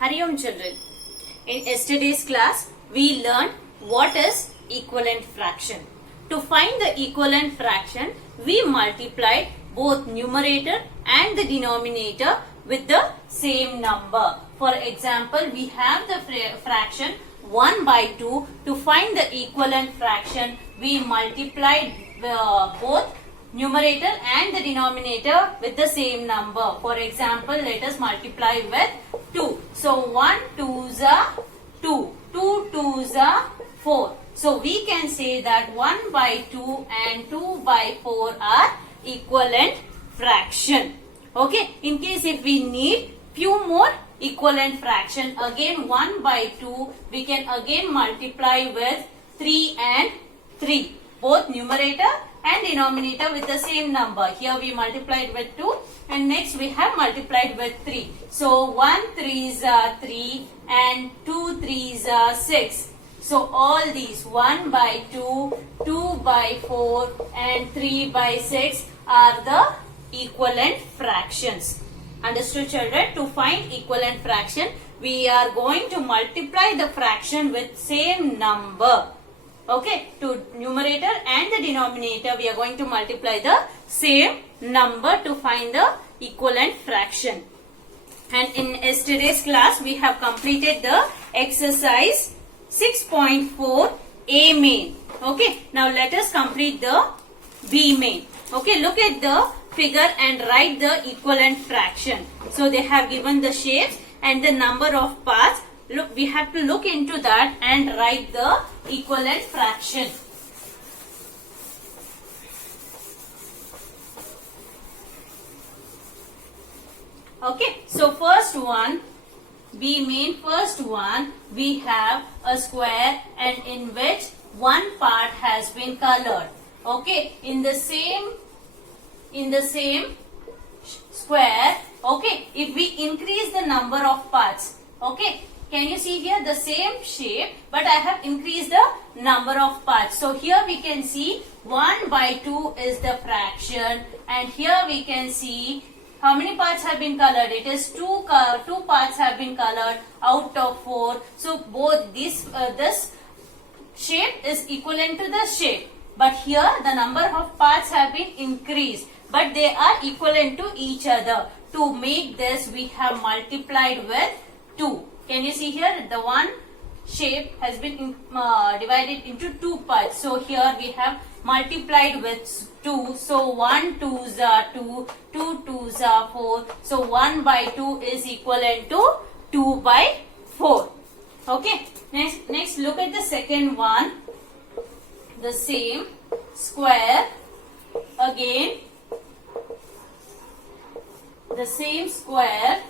Hariom children. In yesterday's class, we learned what is equivalent fraction. To find the equivalent fraction, we multiplied both numerator and the denominator with the same number. For example, we have the fraction 1 by 2. To find the equivalent fraction, we multiplied both numerator and the denominator with the same number. For example, let us multiply with 2. So 1 2s are 2, 2 2s are 4. So we can say that 1 by 2 and 2 by 4 are equivalent fraction. Okay, in case if we need few more equivalent fraction, again 1 by 2 we can again multiply with 3 and 3. Both numerator and denominator with the same number. Here we multiplied with 2 and next we have multiplied with 3. So 1 3s are 3 and 2 3s are 6. So all these 1 by 2, 2 by 4 and 3 by 6 are the equivalent fractions. Understood children? To find equivalent fraction, we are going to multiply the fraction with same number. Okay, to numerator and the denominator we are going to multiply the same number to find the equivalent fraction. And in yesterday's class we have completed the exercise 6.4 A main. Okay, now let us complete the B main. Okay, look at the figure and write the equivalent fraction. So they have given the shapes and the number of parts. Look, we have to look into that and write the equivalent fraction. Okay, so first one, B main, first one, we have a square and in which one part has been colored. Okay, in the same square, okay, if we increase the number of parts, okay, can you see here the same shape, but I have increased the number of parts. So here we can see 1 by 2 is the fraction and here we can see how many parts have been colored. It is 2 parts have been colored out of 4. So both this shape is equivalent to the shape. But here the number of parts have been increased. But they are equivalent to each other. To make this we have multiplied with 2. Can you see here the one shape has been divided into 2 parts. So here we have multiplied with 2. So 1 2s are 2, 2 2s are 4. So 1 by 2 is equivalent to 2 by 4. Okay. Next look at the second one. The same square. Again the same square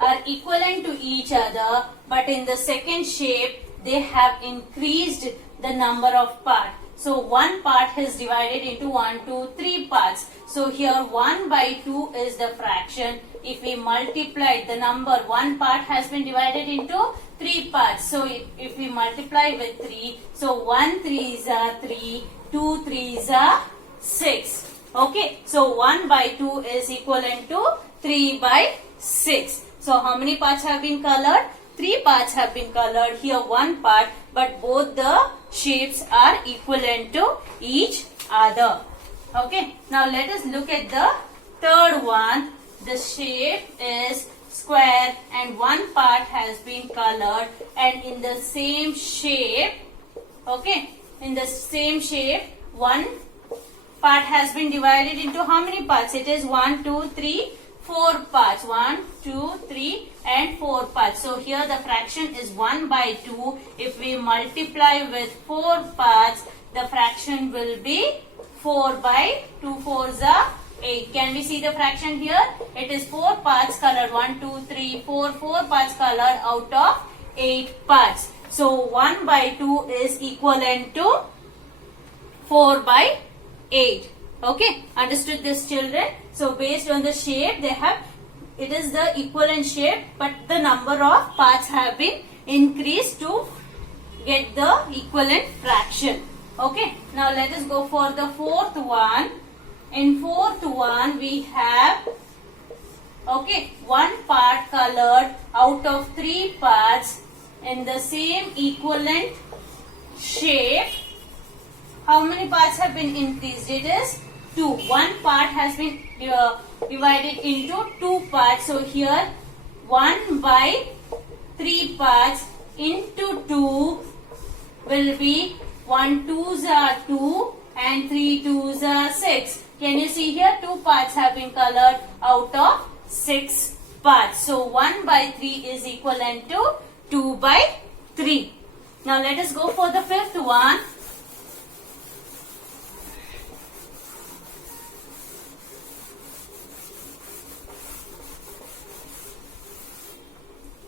are equivalent to each other, but in the second shape they have increased the number of parts. So one part is divided into 1 2 3 parts. So here 1 by 2 is the fraction. If we multiply the number, one part has been divided into 3 parts. So if we multiply with 3, so 1 3s are 3, 2 3s are 6. Okay, so 1 by 2 is equivalent to 3 by 6. So how many parts have been colored? 3 parts have been colored. Here 1 part, but both the shapes are equivalent to each other. Okay, now let us look at the third one. The shape is square and one part has been colored, and in the same shape, okay, in the same shape, one part has been divided into how many parts? It is 1 2 3 4 parts. 1 2 3 and 4 parts. So here the fraction is 1 by 2. If we multiply with 4 parts, the fraction will be 4 by 2 4s are 8. Can we see the fraction here? It is 4 parts colored. 1 2 3 4 parts colored out of 8 parts. So 1 by 2 is equivalent to 4 by 8. Okay, understood this children? So based on the shape they have, it is the equivalent shape, but the number of parts have been increased to get the equivalent fraction. Okay, now let us go for the fourth one. In fourth one we have Okay, one part colored out of 3 parts in the same equivalent shape. How many parts have been increased? It is 2. One part has been divided into 2 parts. So here 1 by 3 parts into 2 will be 1 2s are 2 and 3 2s are 6. Can you see here 2 parts have been colored out of 6 parts. So 1 by 3 is equivalent to 2 by 3. Now let us go for the fifth one.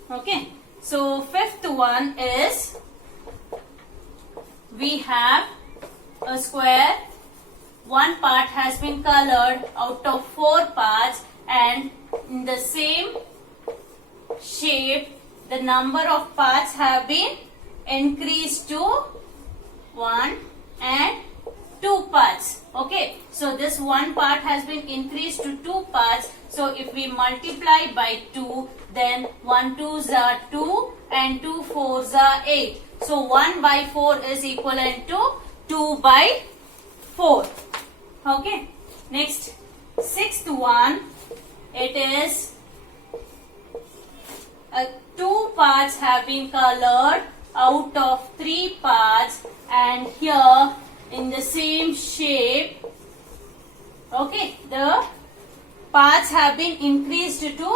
Okay, so fifth one is we have a square. One part has been colored out of 4 parts and in the same shape the number of parts have been increased to 1 and 2 parts. Okay, so this one part has been increased to 2 parts. So if we multiply by 2, then 1 2s are 2 and 2 4s are 8. So 1 by 4 is equivalent to 2 by 4. Okay, next sixth one, it is 2 parts have been colored out of 3 parts and here in the same shape. Okay, the parts have been increased to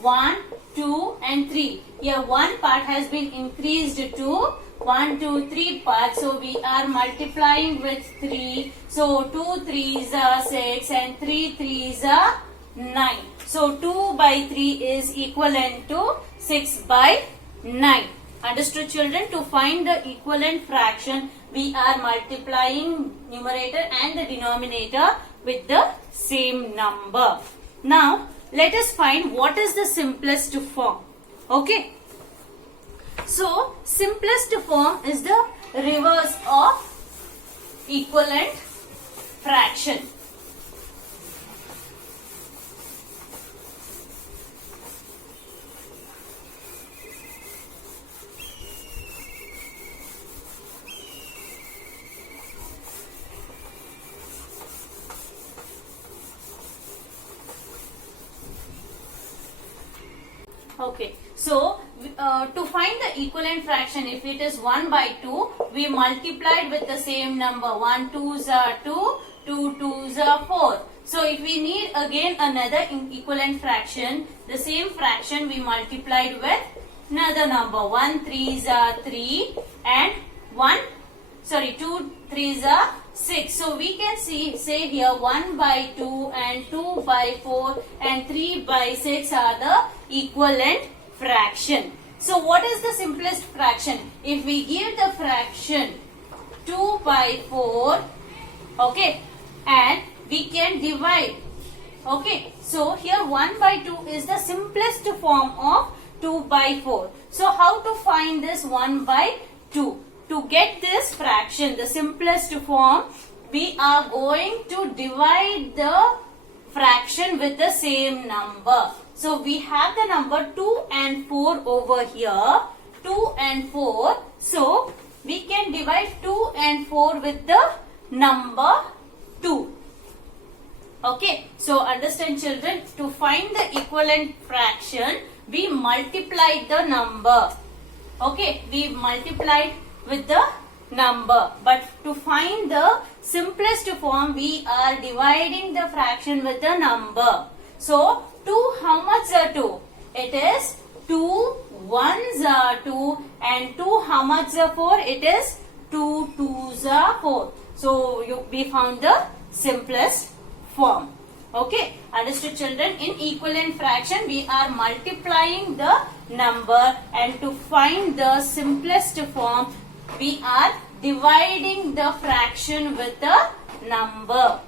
1, 2 and 3. Here one part has been increased to 1, 2, 3 parts. So we are multiplying with 3. So 2 3s are 6 and 3 3s are 9. So 2 by 3 is equivalent to 6 by 9. Understood, children? To find the equivalent fraction, we are multiplying numerator and the denominator with the same number. Now, let us find what is the simplest form. Okay. So, simplest form is the reverse of equivalent fraction. Okay, so to find the equivalent fraction, if it is 1 by 2, we multiplied with the same number. 1 2s are 2, 2 2s are 4. So if we need again another equivalent fraction, the same fraction we multiplied with another number. 1 3s are 3 and 2 3s are 6. So we can say here 1 by 2 and 2 by 4 and 3 by 6 are the equivalent fraction. So what is the simplest fraction? If we give the fraction 2 by 4, okay, and we can divide. Okay, so here 1 by 2 is the simplest form of 2 by 4. So how to find this 1 by 2? To get this fraction, the simplest form, we are going to divide the fraction with the same number. So we have the number 2 and 4 over here. 2 and 4. So we can divide 2 and 4 with the number 2. Okay. So understand, children, to find the equivalent fraction, we multiplied the number. Okay. We multiplied with the number, but to find the simplest form, we are dividing the fraction with the number. So 2, how much are 2? It is 2 1s are 2 and 2, how much are 4? It is 2 2s are 4. So we found the simplest form. Okay, understood, children? In equivalent fraction, we are multiplying the number, and to find the simplest form, we are dividing the fraction with the number.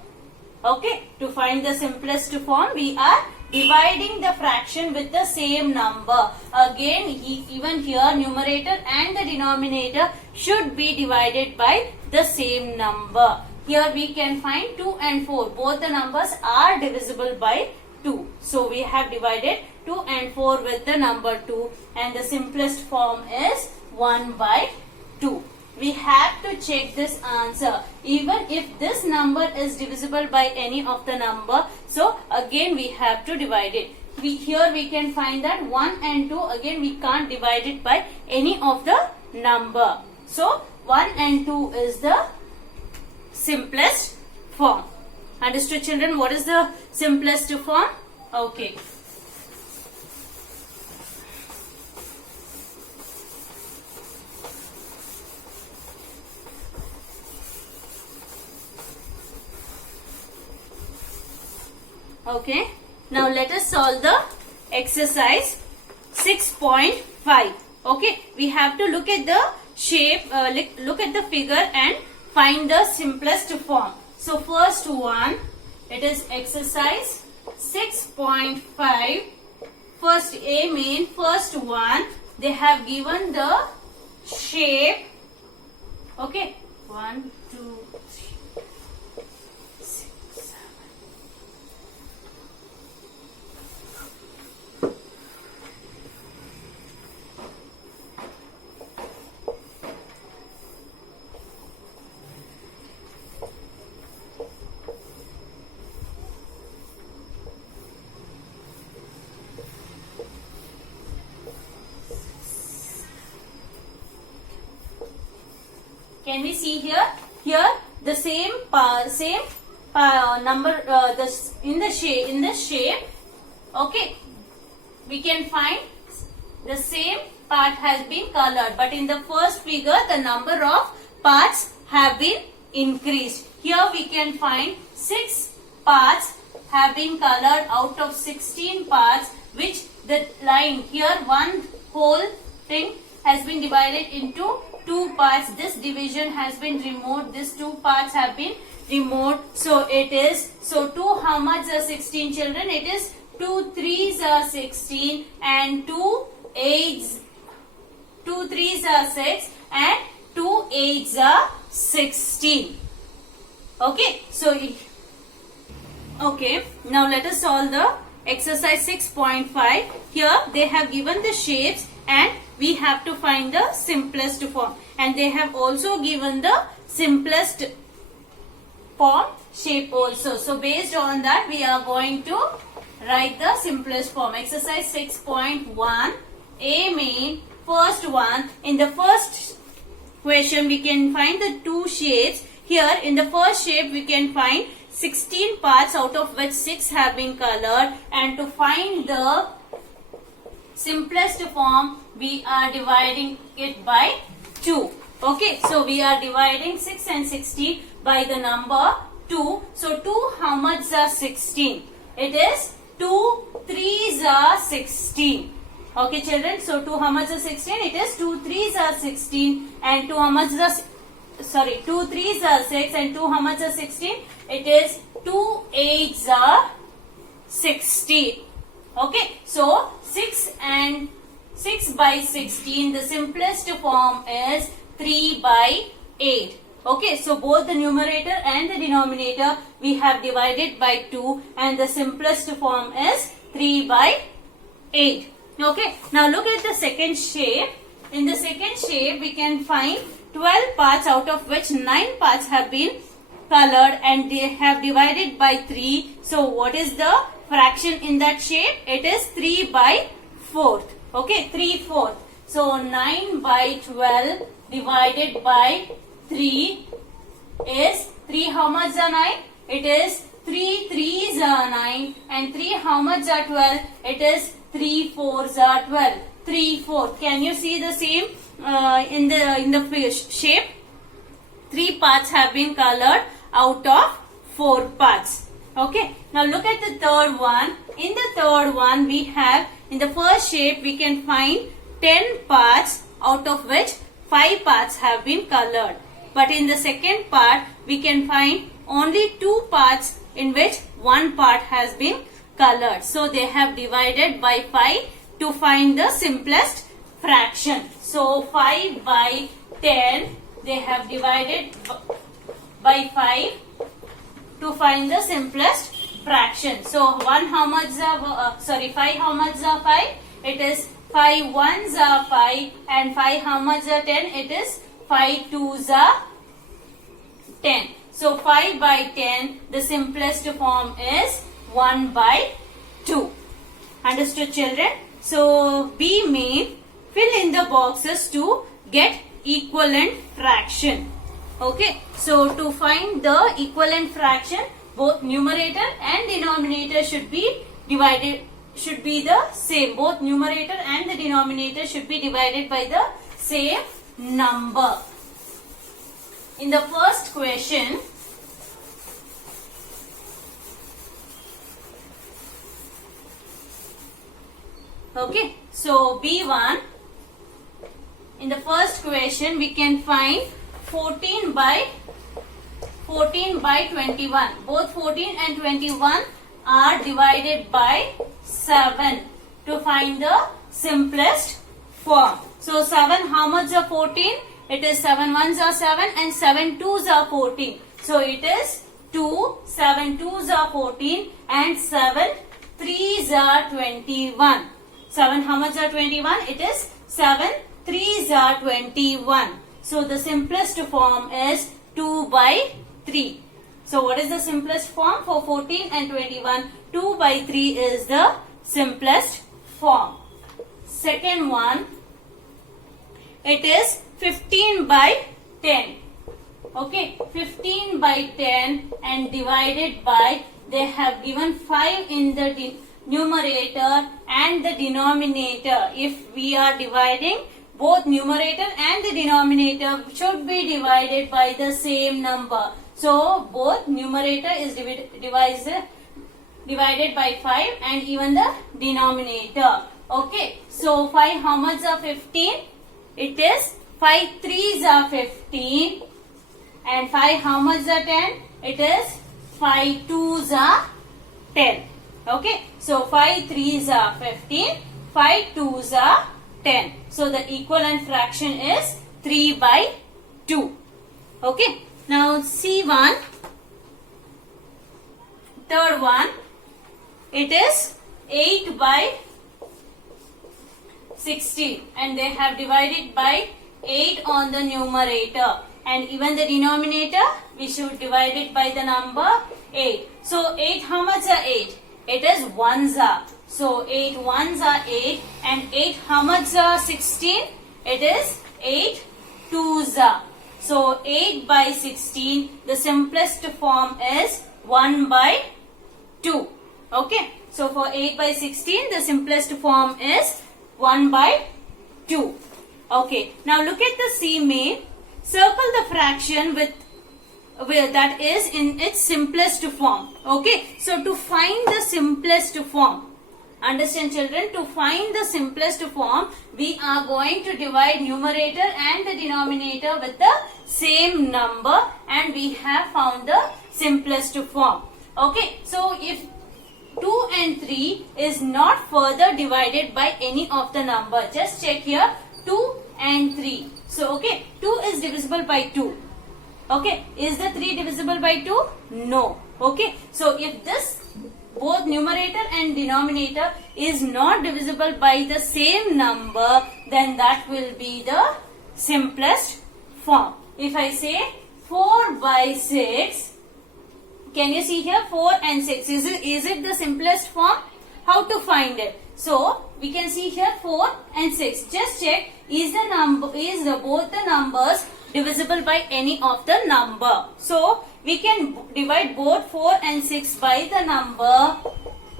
Okay, to find the simplest form, we are dividing the fraction with the same number. Again, even here numerator and the denominator should be divided by the same number. Here we can find 2 and 4. Both the numbers are divisible by 2. So we have divided 2 and 4 with the number 2, and the simplest form is 1 by 2. We have to check this answer even if this number is divisible by any of the number. So again we have to divide it. Here we can find that 1 and 2, again we can't divide it by any of the number. So 1 and 2 is the simplest form. Understood, children? What is the simplest form? Okay. Okay. Now let us solve the exercise 6.5. Okay. We have to look at the shape, look at the figure and find the simplest form. So first one, it is exercise 6.5. First A main, first one, they have given the shape. Okay. 1, 2, 3, 6, 7. Can we see here? Here the same number in the shape. Okay, we can find the same part has been colored, but in the first figure the number of parts have been increased. Here we can find 6 parts have been colored out of 16 parts, which the line here, one whole thing has been divided into 2 parts. This division has been removed. These 2 parts have been removed. So it is, so 2 how much are 16, children? It is 2 3s are 16 and 2 8s, 2 3s are 6 and 2 8s are 16. Okay, so okay, now let us solve the exercise 6.5. Here they have given the shapes and we have to find the simplest form, and they have also given the simplest form shape also. So based on that we are going to write the simplest form. Exercise 6.1 A main, first one. In the first question we can find the 2 shapes. Here in the first shape we can find 16 parts, out of which 6 have been colored, and to find the simplest form we are dividing it by 2. Okay, so we are dividing 6 and 16 by the number 2. So 2 how much are 16? It is 2 3s are 16. Okay, children, so 2 how much are 16? It is 2 3s are 16 and 2 how much are 2 3s are 6 and 2 how much are 16? It is 2 8s are 16. Okay, so 6 and 6 by 16, the simplest form is 3 by 8. Okay, so both the numerator and the denominator we have divided by 2, and the simplest form is 3 by 8. Okay, now look at the second shape. In the second shape we can find 12 parts, out of which 9 parts have been colored and they have divided by 3. So what is the fraction in that shape? It is 3 by 4th. Okay, 3/4. So 9 by 12 divided by 3 is 3 how much are 9? It is 3 3s are 9 and 3 how much are 12? It is 3 4s are 12. 3/4. Can you see the same in the shape? 3 parts have been colored out of 4 parts. Okay. Now look at the third one. In the third one we have, in the first shape we can find 10 parts, out of which 5 parts have been colored. But in the second part we can find only 2 parts in which 1 part has been colored. So they have divided by 5 to find the simplest fraction. So 5 by 10 they have divided by 5 to find the simplest fraction. So 1 how much are 5 how much are 5? It is 5 ones are 5 and 5 how much are 10? It is 5 twos are 10. So 5 by 10, the simplest form is 1 by 2. Understood, children? So B may fill in the boxes to get equivalent fraction. Okay, so to find the equivalent fraction, both numerator and denominator should be the same. Both numerator and the denominator should be divided by the same number. In the first question, okay, so B1, in the first question we can find 14 by 21. Both 14 and 21 are divided by 7 to find the simplest form. So 7 how much are 14? It is 7 ones are 7 and 7 twos are 14. So it is 2, 7 twos are 14 and 7 threes are 21. 7 how much are 21? It is 7 threes are 21. So the simplest form is 2 by 3. So what is the simplest form for 14 and 21? 2 by 3 is the simplest form. Second one, it is 15 by 10. Okay, 15 by 10 and divided by, they have given 5 in the numerator and the denominator. If we are dividing, both numerator and the denominator should be divided by the same number. So both numerator is divided by 5 and even the denominator. Okay, so 5 how much are 15? It is 5 threes are 15 and 5 how much are 10? It is 5 twos are 10. Okay, so 5 threes are 15, 5 twos are 10. So the equivalent fraction is 3 by 2. Okay, now C1, third one, it is 8 by 16 and they have divided by 8 on the numerator and even the denominator we should divide it by the number 8. So 8 how much are 8? It is ones are. So 8 ones are 8 and 8 how much are 16? It is 8 twos are. So 8 by 16, the simplest form is 1 by 2. Okay, so for 8 by 16, the simplest form is 1 by 2. Okay, now look at the C main. Circle the fraction with that is in its simplest form. Okay, so to find the simplest form, understand children, to find the simplest form, we are going to divide numerator and the denominator with the same number and we have found the simplest form. Okay, so if 2 and 3 is not further divided by any of the number, just check here 2 and 3. So okay, 2 is divisible by 2. Okay, is the 3 divisible by 2? No. Okay, so if this both numerator and denominator is not divisible by the same number, then that will be the simplest form. If I say 4 by 6, can you see here 4 and 6? Is it the simplest form? How to find it? So we can see here 4 and 6. Just check, is both the numbers divisible by any of the number? So we can divide both 4 and 6 by the number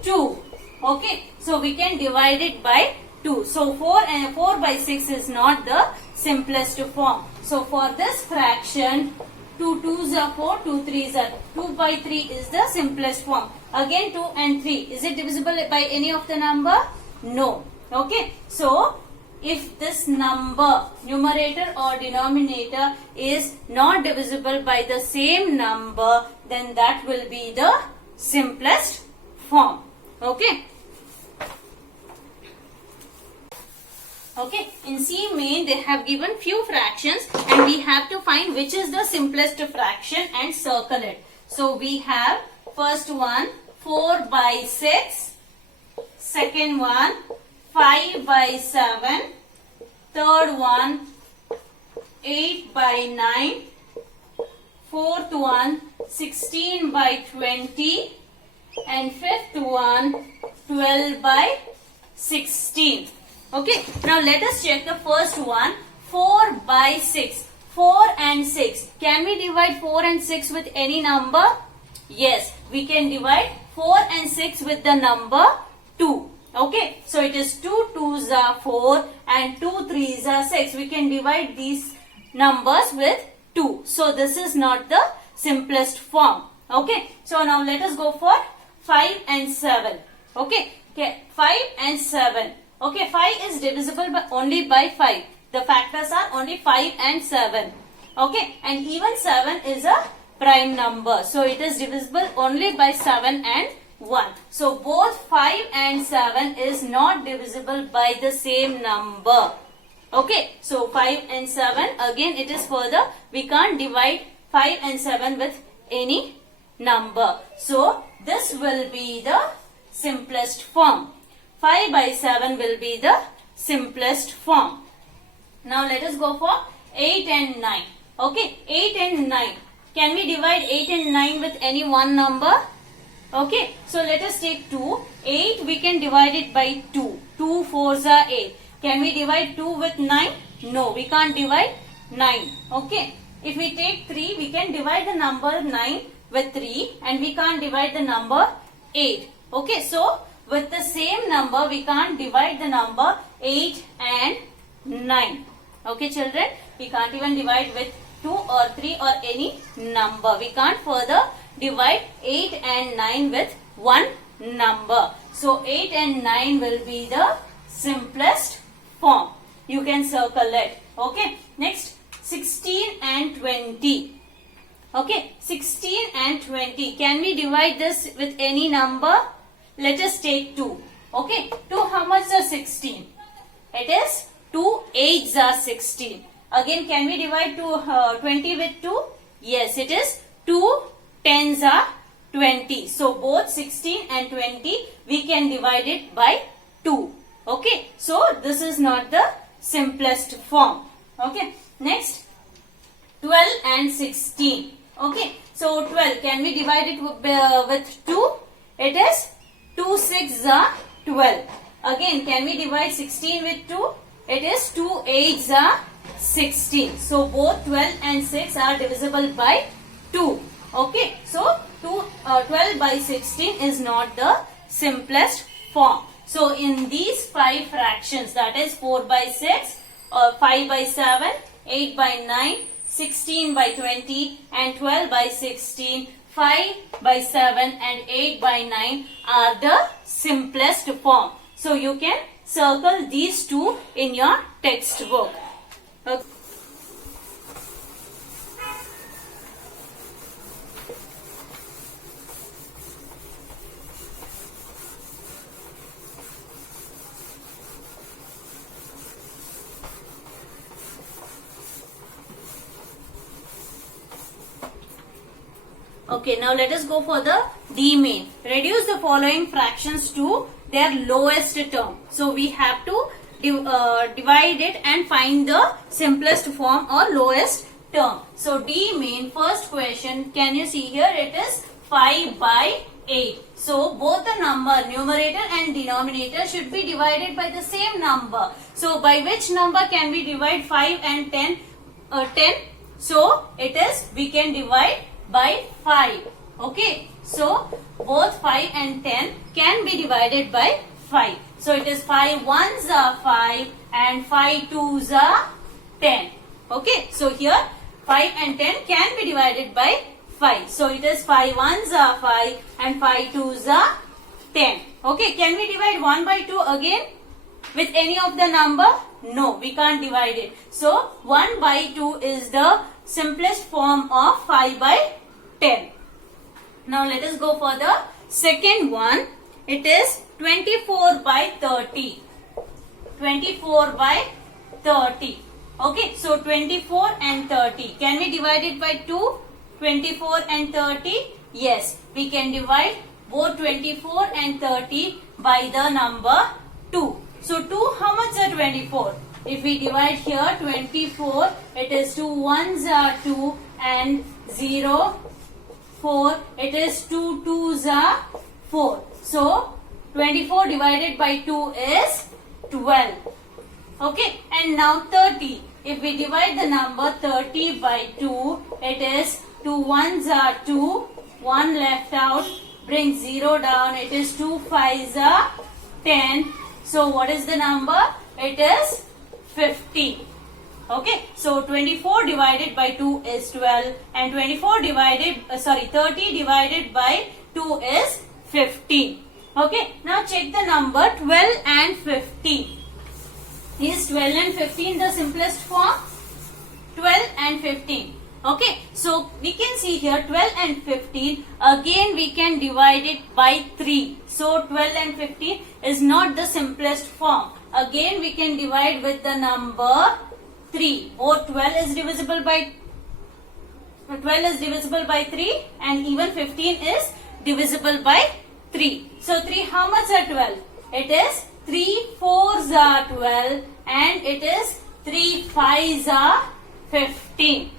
2. Okay, so we can divide it by 2. So 4 by 6 is not the simplest form. So for this fraction, 2 2s are 4, 2 3s are 2 by 3 is the simplest form. Again 2 and 3, is it divisible by any of the number? No. Okay, so if this number, numerator or denominator, is not divisible by the same number, then that will be the simplest form. Okay. Okay, in C main they have given few fractions and we have to find which is the simplest fraction and circle it. So we have first one 4 by 6. Second one, 5 by 7. Third one, 8 by 9. Fourth one, 16 by 20. And fifth one, 12 by 16. Okay, now let us check the first one, 4 by 6. 4 and 6. Can we divide 4 and 6 with any number? Yes, we can divide 4 and 6 with the number 2. Okay, so it is 2 2s are 4 and 2 3s are 6. We can divide these numbers with 2. So this is not the simplest form. Okay, so now let us go for 5 and 7. Okay, 5 and 7. Okay, 5 is divisible only by 5. The factors are only 5 and 7. Okay, and even 7 is a prime number. So it is divisible only by 7 and 1. So both 5 and 7 is not divisible by the same number. Okay, so 5 and 7, again it is further, we can't divide 5 and 7 with any number. So this will be the simplest form. 5 by 7 will be the simplest form. Now let us go for 8 and 9. Okay, 8 and 9. Can we divide 8 and 9 with any one number? Okay, so let us take 2. 8 we can divide it by 2. 2 4s are 8. Can we divide 2 with 9? No, we can't divide 9. Okay, if we take 3, we can divide the number 9 with 3 and we can't divide the number 8. Okay, so with the same number, we can't divide the number 8 and 9. Okay, children, we can't even divide with 2 or 3 or any number. We can't further divide 8 and 9 with one number. So 8 and 9 will be the simplest form. You can circle it. Okay, next 16 and 20. Okay, 16 and 20. Can we divide this with any number? Let us take 2. Okay, 2 how much is 16? It is 2 8s are 16. Again, can we divide 20 with 2? Yes, it is 2 10s are 20. So both 16 and 20 we can divide it by 2. Okay, so this is not the simplest form. Okay, next 12 and 16. Okay, so 12, can we divide it with 2? It is 2 6s are 12. Again, can we divide 16 with 2? It is 2 8s are 16. So both 12 and 6 are divisible by 2. Okay, so 12 by 16 is not the simplest form. So in these 5 fractions, that is 4 by 6, or 5 by 7, 8 by 9, 16 by 20 and 12 by 16, 5 by 7 and 8 by 9 are the simplest form. So you can circle these two in your textbook. Okay. Okay, now let us go for the D main. Reduce the following fractions to their lowest term. So we have to divide it and find the simplest form or lowest term. So D main, first question, can you see here, it is 5 by 8. So both the number, numerator and denominator, should be divided by the same number. So by which number can we divide 5 and 10? 10. So it is, we can divide by 5. Okay, so both 5 and 10 can be divided by 5. So it is 5 1s are 5 and 5 2s are 10. Okay, so here 5 and 10 can be divided by 5. So it is 5 1s are 5 and 5 2s are 10. Okay, can we divide 1 by 2 again with any of the number? No, we can't divide it. So 1 by 2 is the simplest form of 5 by 10. Now let us go for the second one. It is 24 by 30. 24 by 30. Okay, so 24 and 30. Can we divide it by 2? 24 and 30? Yes, we can divide both 24 and 30 by the number 2. So 2, how much are 24? If we divide here 24, it is 2 ones are 2 and 0, 4, it is 2 twos are 4. So 24 divided by 2 is 12. Okay, and now 30. If we divide the number 30 by 2, it is 2 ones are 2, 1 left out, bring 0 down, it is 2 fives are 10. So what is the number? It is 50. Okay, so 24 divided by 2 is 12 and 30 divided by 2 is 15. Okay, now check the number 12 and 15. Is 12 and 15 the simplest form? 12 and 15. Okay, so we can see here 12 and 15. Again we can divide it by 3. So 12 and 15 is not the simplest form. Again we can divide with the number 3. Both 12 is divisible by 3 and even 15 is divisible by 3. So 3, how much are 12? It is 3 fours are 12 and it is 3 fives are 15.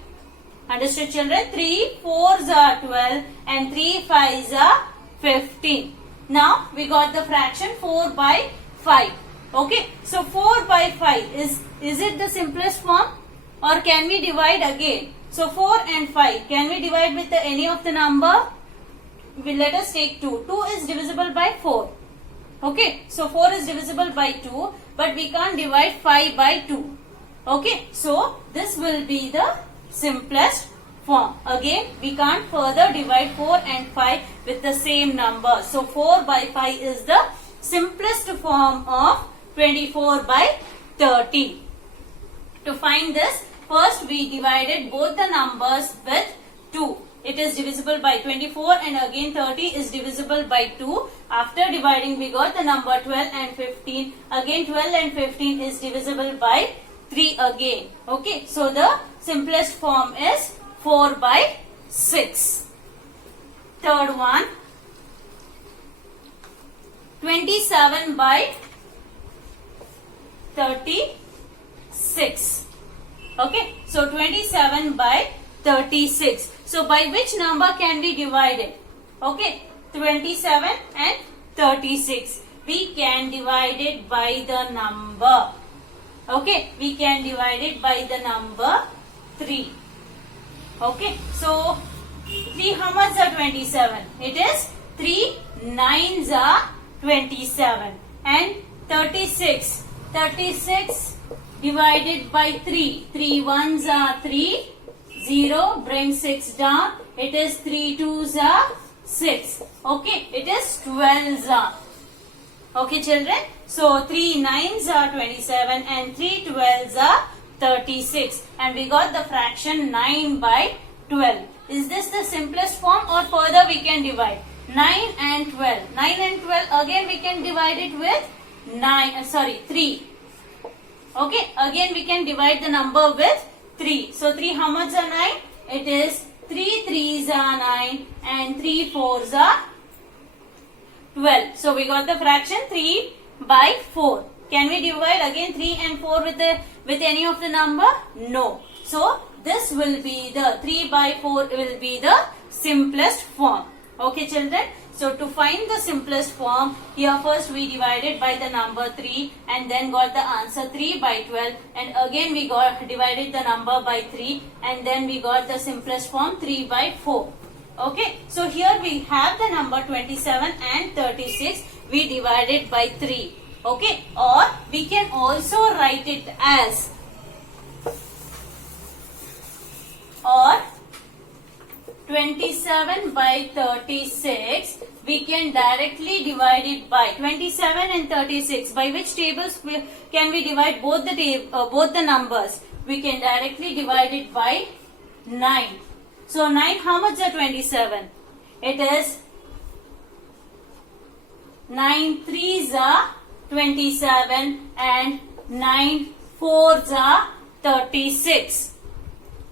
Understood, children? 3 fours are 12 and 3 fives are 15. Now we got the fraction 4 by 5. Okay, so 4 by 5 is it the simplest form or can we divide again? So 4 and 5, can we divide with any of the number? Let us take 2. 2 is divisible by 4. Okay, so 4 is divisible by 2, but we can't divide 5 by 2. Okay, so this will be the simplest form. Again, we can't further divide 4 and 5 with the same number. So 4 by 5 is the simplest form of 24 by 30. To find this, first we divided both the numbers with 2. It is divisible by 24 and again 30 is divisible by 2. After dividing we got the number 12 and 15. Again 12 and 15 is divisible by 3 again. Okay, so the simplest form is 4 by 6. Third one, 27 by 36. Okay, so 27 by 36. So by which number can we divide it? Okay, 27 and 36. We can divide it by the number. Okay, we can divide it by the number 3. Okay, so 3, how much are 27? It is 3 nines are 27 and 36. 36 divided by 3. 3 ones are 3. 0, bring 6 down. It is 3 twos are 6. Okay, it is 12 are. Okay, children. So 3 nines are 27 and 3 12s are 36. And we got the fraction 9 by 12. Is this the simplest form or further we can divide? 9 and 12. 9 and 12 again we can divide it with 3. Okay, again we can divide the number with 3. So 3, how much are 9? It is 3 threes are 9 and 3 fours are 12. So we got the fraction 3 by 4. Can we divide again 3 and 4 with any of the number? No. So this will be the 3 by 4 will be the simplest form. Okay, children. So to find the simplest form, here first we divided by the number 3 and then got the answer 3 by 12 and again we got divided the number by 3 and then we got the simplest form 3 by 4. Okay, so here we have the number 27 and 36 we divided by 3. Okay, or we can also write it as 27 by 36, we can directly divide it by 27 and 36. By which tables can we divide both the numbers? We can directly divide it by 9. So 9, how much are 27? It is 9 threes are 27 and 9 fours are 36.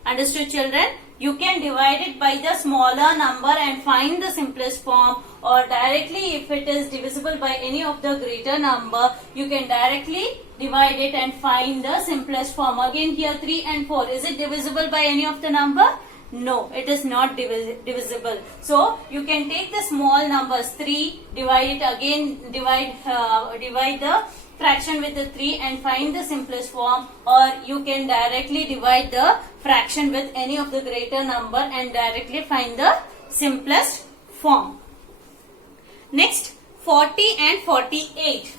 Understood, children? you can divide it by the smaller number and find the simplest form, or directly if it is divisible by any of the greater number, you can directly divide it and find the simplest form. Again here 3 and 4, is it divisible by any of the number? No, it is not divisible. So you can take the small numbers 3, divide it again, divide the fraction with the 3 and find the simplest form, or you can directly divide the fraction with any of the greater number and directly find the simplest form. Next, 40 and 48.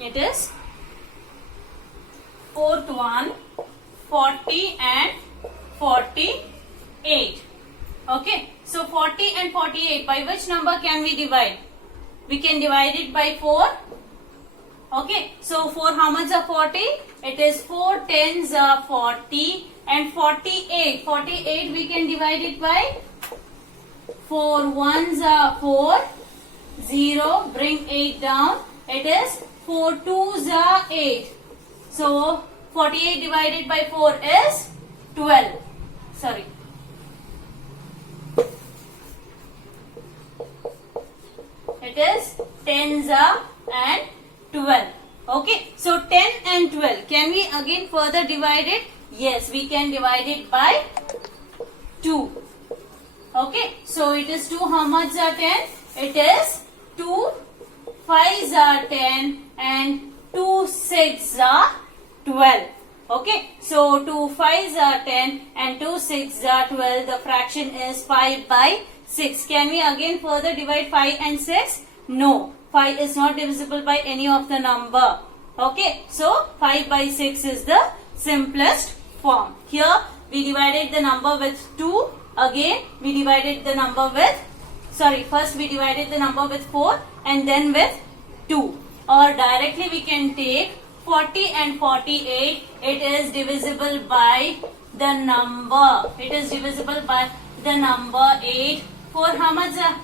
It is fourth one, 40 and 48. Okay, so 40 and 48, by which number can we divide? We can divide it by 4. Okay, so 4 how much are 40? It is 4 tens are 40, and 48. 48 we can divide it by 4 ones are 4, 0, bring 8 down. It is 4 twos are 8. So 48 divided by 4 is 12. Sorry. It is 10s are and 12. Okay. So 10 and 12. Can we again further divide it? Yes, we can divide it by 2. Okay. So it is 2 how much are 10? It is 2 5s are 10 and 2 6s are 12. Okay, so 2 5s are 10 and 2 6s are 12. The fraction is 5 by 6. Can we again further divide 5 and 6? No, 5 is not divisible by any of the number. Okay, so 5 by 6 is the simplest form. Here we divided the number with 2. Again we divided the number with, first we divided the number with 4 and then with 2. Or directly we can take 40 and 48. It is divisible by the number. It is divisible by the number 8. 4 how much are,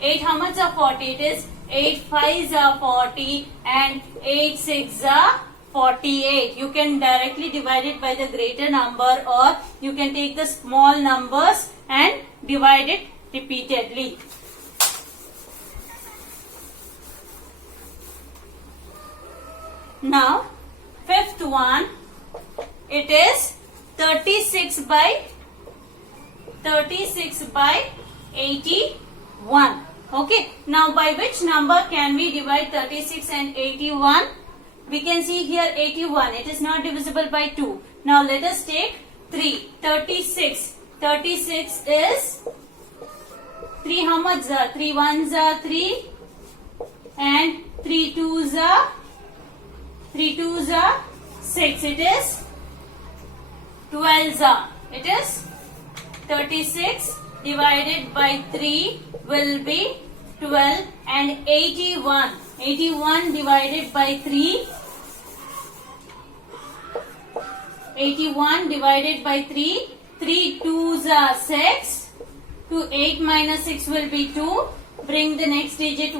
8 how much are 40? It is 8 5s are 40 and 8 6s are 48. You can directly divide it by the greater number, or you can take the small numbers and divide it repeatedly. Now, fifth one, it is 36 by 81. Okay. Now, by which number can we divide 36 and 81? We can see here 81. It is not divisible by 2. Now, let us take 3. 36. 36 is 3 how much are? 3 ones are 3 and 3 twos are 6. It is 12s are. It is 36 divided by 3 will be 12, and 81. 81 divided by 3. 81 divided by 3. 3 twos are 6. 8 minus 6 will be 2. Bring the next digit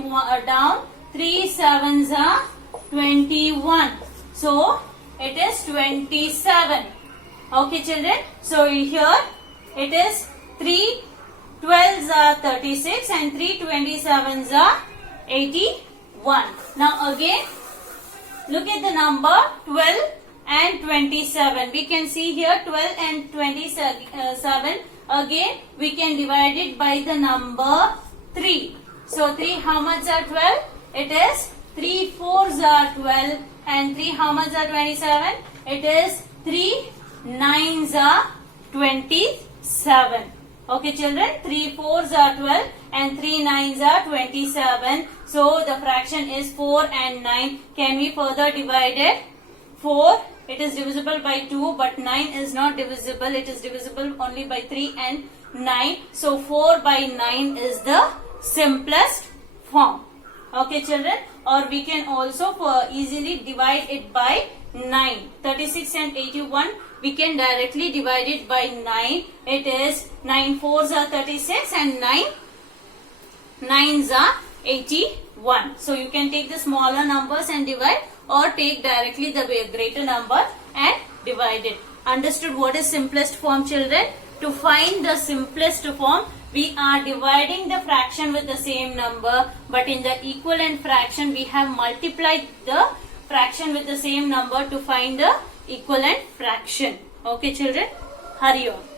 down. 3 sevens are 21. So it is 27. Okay, children. So here it is 3 12s are 36 and 3 27s are 81. Now again look at the number 12 and 27. We can see here 12 and 27. Again we can divide it by the number 3. So 3 how much are 12? It is 3 4s are 12 and 3 how much are 27? It is 3 9s are 27. Okay, children, 3 4s are 12 and 3 9s are 27. So the fraction is 4 and 9. Can we further divide it? 4, it is divisible by 2, but 9 is not divisible. It is divisible only by 3 and 9. So 4 by 9 is the simplest form. Okay, children, or we can also easily divide it by 9. 36 and 81 we can directly divide it by 9. It is 9 4s are 36 and 9 9s are 81. So you can take the smaller numbers and divide, or take directly the greater number and divide it. Understood what is simplest form, children? To find the simplest form, we are dividing the fraction with the same number, but in the equivalent fraction we have multiplied the fraction with the same number to find the equivalent fraction. Okay children, hurry on.